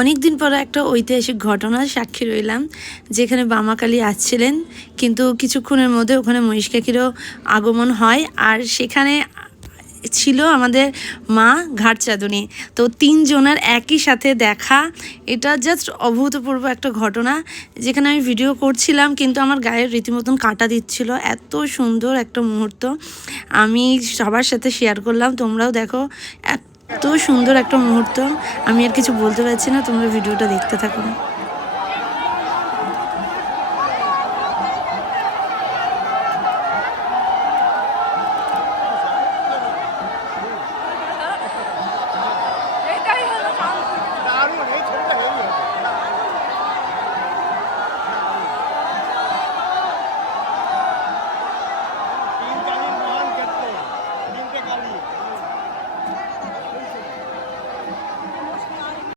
অনেক দিন পরে একটা ঐতিহাসিক ঘটনার সাক্ষী রইলাম, যেখানে বামাকালী আসছিলেন, কিন্তু কিছুক্ষণের মধ্যে ওখানে মহিষকাকিরও আগমন হয়। আর সেখানে ছিল আমাদের মা ঘাট চাঁদনি তো তিনজনের একই সাথে দেখা, এটা জাস্ট অভূতপূর্ব একটা ঘটনা, যেখানে আমি ভিডিও করছিলাম, কিন্তু আমার গায়ের রীতিমতন কাটা দিচ্ছিল। এত সুন্দর একটা মুহূর্ত। আমি সবার সাথে শেয়ার করলাম, তোমরাও দেখো, এত সুন্দর একটা মুহূর্ত আমি আর কিছু বলতে পারছি না তোমরা ভিডিওটা দেখতে থাকো।